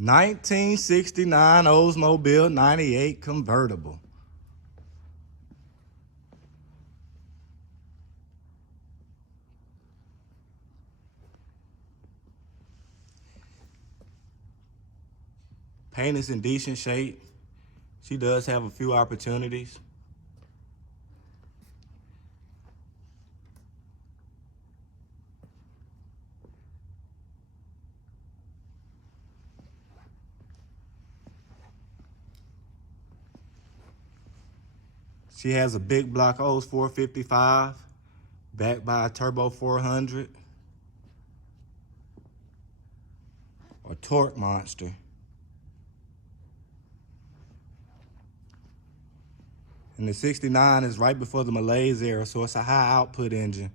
1969 Oldsmobile 98 convertible. Paint is in decent shape. She does have a few opportunities. She has a big block Olds 455, backed by a turbo 400, a torque monster. And the 69 is right before the malaise era, so it's a high output engine.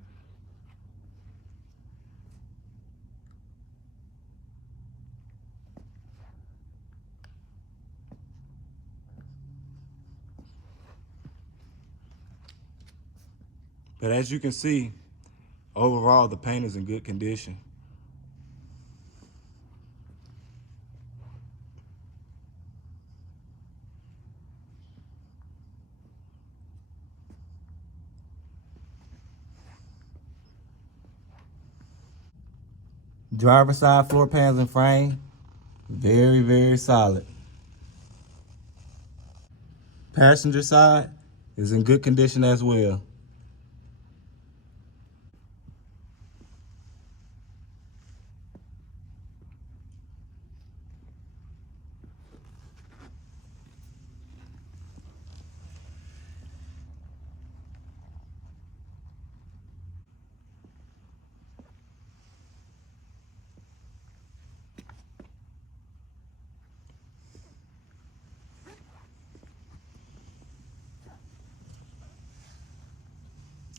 But as you can see, overall the paint is in good condition. Driver's side floor pans and frame, very, very solid. Passenger side is in good condition as well.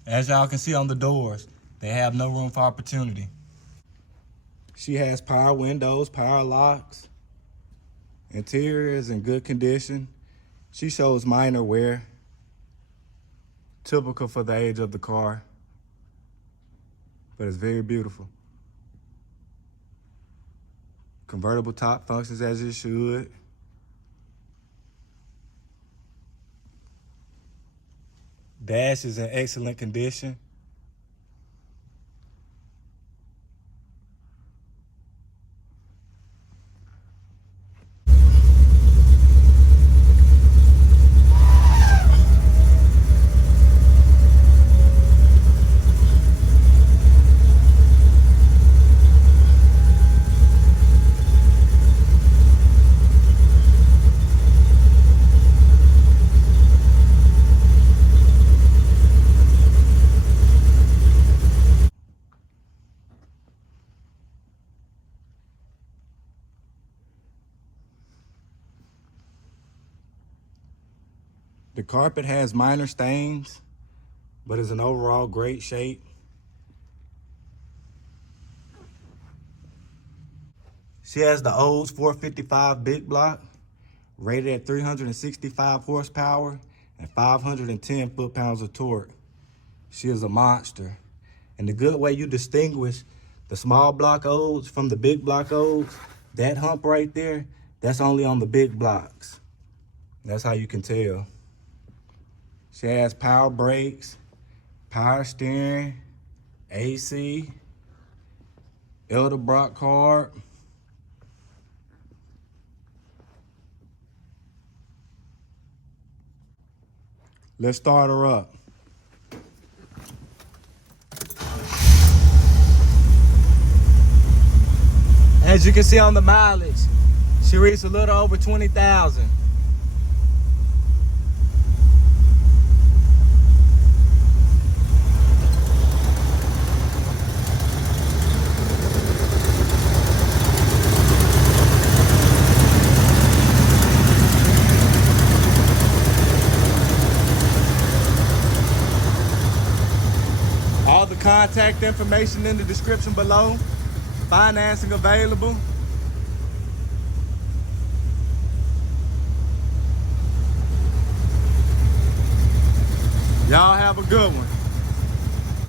As y'all can see on the doors, they have no room for opportunity. She has power windows, power locks. Interior is in good condition. She shows minor wear, typical for the age of the car, but it's very beautiful. Convertible top functions as it should. Dash is in excellent condition. The carpet has minor stains, but is in overall great shape. She has the Olds 455 big block, rated at 365 horsepower and 510 foot-pounds of torque. She is a monster. And the good way you distinguish the small block Olds from the big block Olds, that hump right there, that's only on the big blocks. That's how you can tell. She has power brakes, power steering, AC, Edelbrock card. Let's start her up. As you can see on the mileage, she reached a little over 20,000. All the contact information in the description below. Financing available. Y'all have a good one.